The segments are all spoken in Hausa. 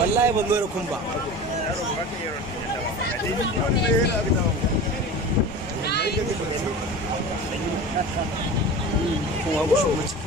wallahi ban zo da kun ba. Kuma ku shigo ciki.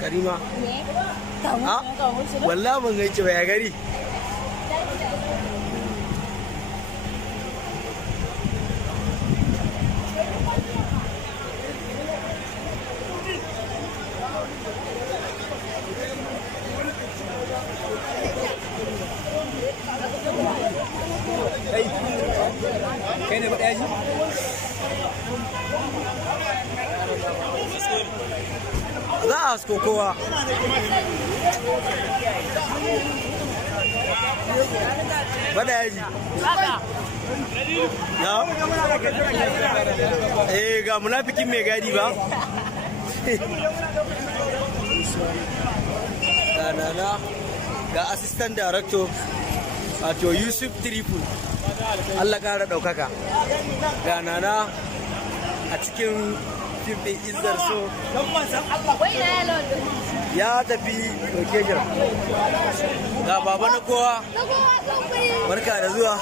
Karima. Ah, wallahi ban gaishe ba ya gari. Kai ne ba ɗaya ji? Za a hasko kowa. Bada yaji. Na? Ga munafikin mai gadi ba? Ga Nana, ga assistant director, wato Yusuf Triple. Allah ƙara ɗaukaka. Ga Nana a cikin fim ɗin Izzar So ya tafi location. Ga baba na kowa, barka da zuwa.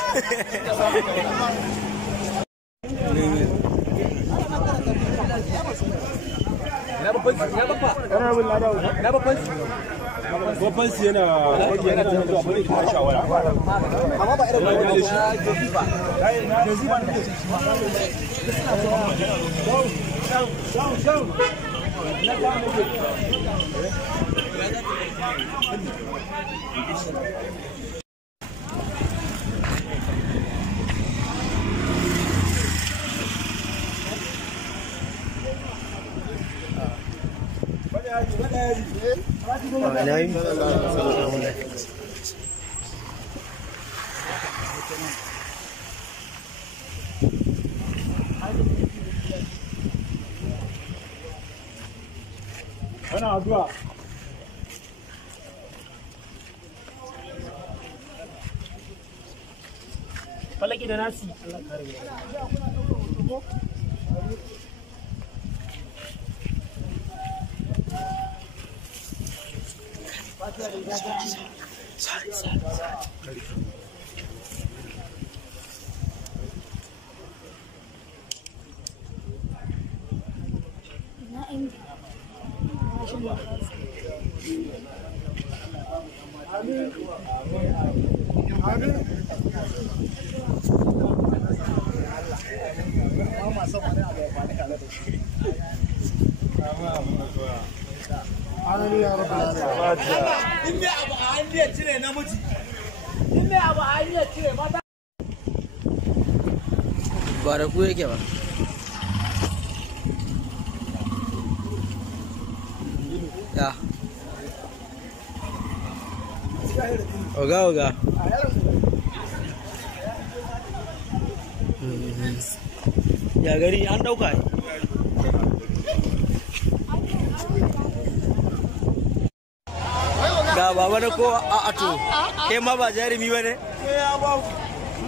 babban su yana zuwa bane kuma shawara amma ba irin da shi Ana addu'a. Falaki da nasi. Allah kare mu. Ba da ku yake ba. Ya. Oga. Ya gari an dauka. Ga baba na kowa a to kai ma ba jarumi bane.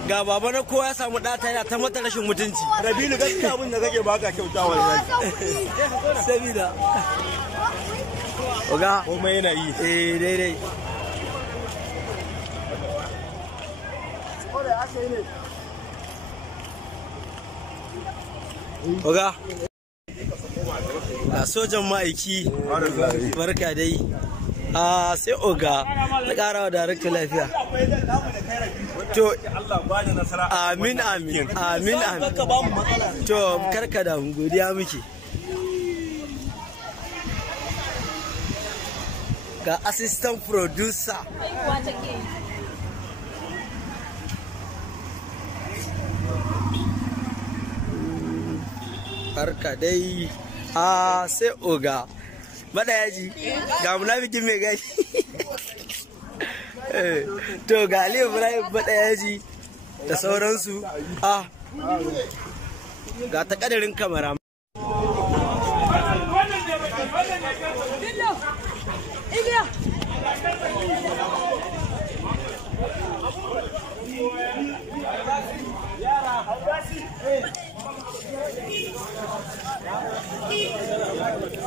Ga baba na kowa ya samu data yana ta mata rashin mutunci. Rabilu gaskiya abin da kake baka kyauta wallahi. Sabida Oga komai yana yi. Daidai. Oga ga sojan ma'aiki barka dai. Sai Oga na ƙarawa darakta lafiya. To amin. To karka da godiya muke. Ga assistant producer Barka dai. Sai oga. Bada yaji. Ga munafikin mai gashi. To ga Ali Ibrahim bada yaji da sauransu. Ga ta kadarin kamera.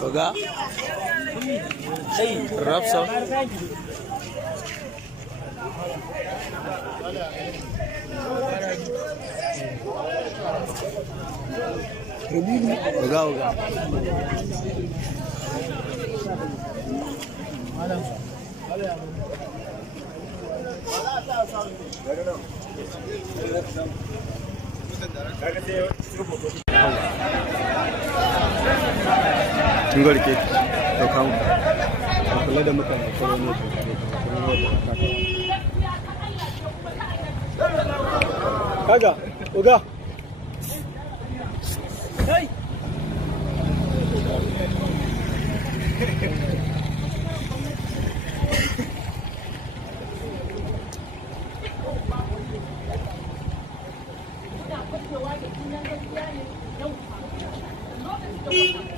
Oga, Rapsa. Oga. Tun garke to kawo kula da mutane kuma ne kaga oga hey Thank you.